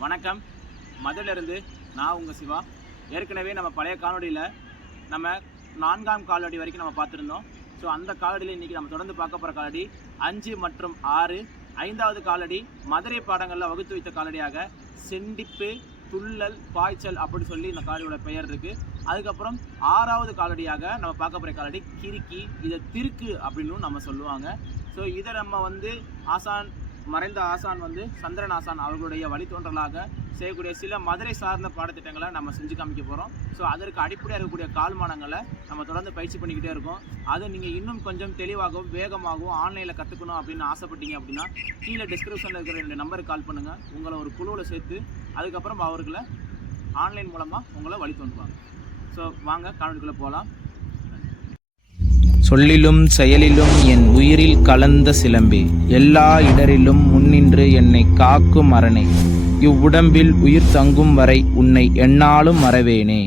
வணக்கம். மதுரிலிருந்து நான் உங்கள் சிவா. ஏற்கனவே நம்ம பழைய காலடியில் நம்ம நான்காம் காலடி வரைக்கும் நம்ம பார்த்துருந்தோம். ஸோ அந்த காலடியில் இன்றைக்கி நம்ம தொடர்ந்து பார்க்க போகிற காலடி அஞ்சு மற்றும் ஆறு. ஐந்தாவது காலடி மதுரை பாடங்களில் வகுத்து வைத்த காலடியாக செண்டிப்பு துள்ளல் பாய்ச்சல் அப்படின்னு சொல்லி இந்த காலடியோட பெயர் இருக்குது அதுக்கப்புறம் ஆறாவது காலடியாக நம்ம பார்க்க போகிற காலடி கிறுக்கி இதை திருக்கு அப்படின்னு நம்ம சொல்லுவாங்க. ஸோ இதை நம்ம வந்து ஆசான் மறைந்த ஆசான் வந்து சந்திரன் ஆசான் அவர்களுடைய வழித்தோன்றலாக செய்யக்கூடிய சில மதுரை சார்ந்த பாடத்திட்டங்களை நம்ம செஞ்சு காமிக்க போகிறோம் ஸோ அதற்கு அடிப்படையாக இருக்கக்கூடிய கால்மானங்களை நம்ம தொடர்ந்து பயிற்சி பண்ணிக்கிட்டே இருக்கோம். அது நீங்கள் இன்னும் கொஞ்சம் தெளிவாகவும் வேகமாகவும் ஆன்லைனில் கற்றுக்கணும் அப்படின்னு ஆசைப்பட்டீங்க அப்படின்னா கீழே டிஸ்கிரிப்ஷனில் இருக்கிற என்னுடைய நம்பருக்கு கால் பண்ணுங்கள் உங்களை ஒரு குழுவில் சேர்த்து அதுக்கப்புறம் அவர்களை ஆன்லைன் மூலமாக உங்களை வழித்தோன்றுவாங்க ஸோ வாங்க காணொலிக்குள்ளே போகலாம். சொல்லிலும் செயலிலும் என் உயிரில் கலந்த சிலம்பே. எல்லா இடரிலும் முன்னின்று என்னை காக்கும் அரணே. இவ்வுடம்பில் உயிர் தங்கும் வரை உன்னை எண்ணாலும் மறவேனே.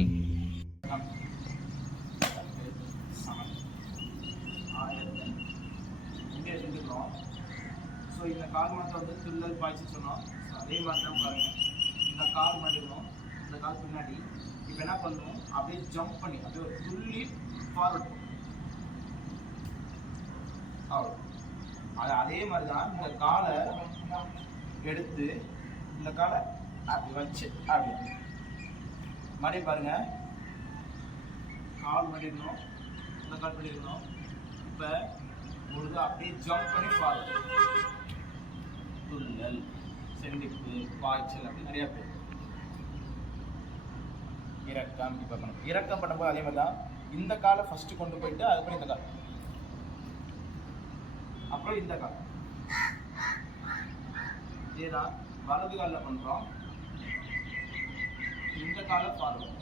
பின்னாடி. இப்போ என்ன பண்ணுவோம் அப்படியே ஜம்ப் பண்ணி அப்படியே ஒரு துள்ளி ஃபார்வர்ட் அது அதே மாதிரி தான் இந்த காலை எடுத்து இந்த காலை அப்படி வச்சு அப்படி. மறுபடியும் பாருங்க. கால் பண்ணிடணும் இந்த கால் பண்ணிடணும் இப்போ ஒரு அப்படியே ஜம்ப் பண்ணி ஃபார்வர்ட் துள்ளல் செண்டிப்பு பாய்ச்சல் அப்படி நிறையா பேர். இறக்கம் இப்போ பண்ணணும். இறக்கம் பண்ணும்போது அதே மாதிரி தான் இந்த காலை ஃபஸ்ட்டு கொண்டு போயிட்டு அதுக்கப்புறம் இந்த கால். அப்புறம் இந்த கால் இதேதான் வலது காலில் பண்ணுறோம் இந்த காலை ஃபார்வர்ட்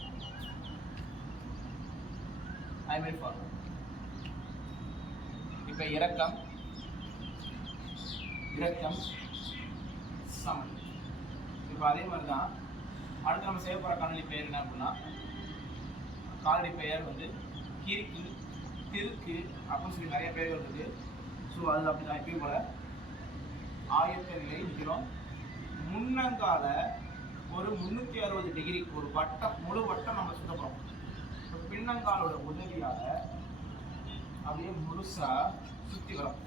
அதுமாரி மாதிரி ஃபார்வர்ட் இப்போ இறக்கம் இறக்கம் சமன். இப்போ அதே மாதிரி தான் அடுத்து நம்ம செய்ய போகிற காணொலி பெயர் என்ன அப்படின்னா காலடி பெயர் வந்து கிறுக்கு திருக்கு அப்படின்னு சொல்லி நிறைய பெயர்கள் இருக்குது ஸோ அது அப்படி தான் எப்பயும் போல. ஆயத்த நிலை நிற்கிறோம் முன்னங்கால ஒரு முந்நூற்றி அறுபது டிகிரி ஒரு வட்டம் முழு வட்டம் நம்ம சுத்த போகிறோம் இப்போ பின்னங்காலோட உதவியால் அப்படியே முழுசாக சுற்றி வரோம்.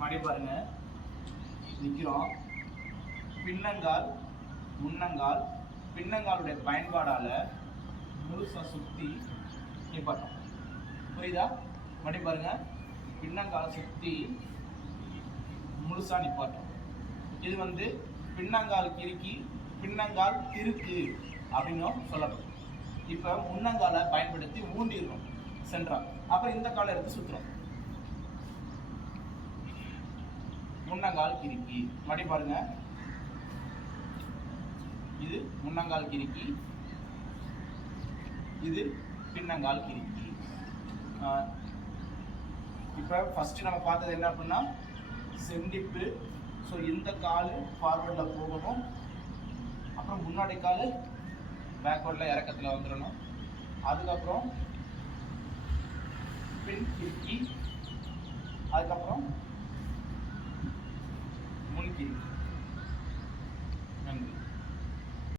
மடி பாருங்க. நிற்கிறோம் பின்னங்கால் முன்னங்கால் பின்னங்காலுடைய பயன்பாடால் முழுசாக சுற்றி நிப்பாட்டோம். புரியுதா? மடி பாருங்கள் பின்னங்காலை சுற்றி முழுசாக நிப்பாட்டும். இது வந்து பின்னங்கால் கிறுக்கி பின்னங்கால் திருக்கு அப்படின்னும் சொல்லணும் இப்போ முன்னங்காலை பயன்படுத்தி ஊண்டிடுறோம் சென்றால் அப்புறம் இந்த காலை எடுத்து சுற்றுறோம் முன்னங்கால் கிறுக்கி. மடி பாருங்க. இது முன்னங்கால் கிறுக்கி. இது பின்னங்கால் கிறுக்கி. இப்போ ஃபஸ்ட்டு நம்ம பார்த்தது என்ன அப்படின்னா செண்டிப்பு. ஸோ இந்த கால் ஃபார்வர்டில் போகணும். அப்புறம் முன்னாடி கால் பேக்வர்டில் இறக்கத்தில் வந்துடணும் அதுக்கப்புறம் பின் கிறுக்கி அதுக்கப்புறம் முன்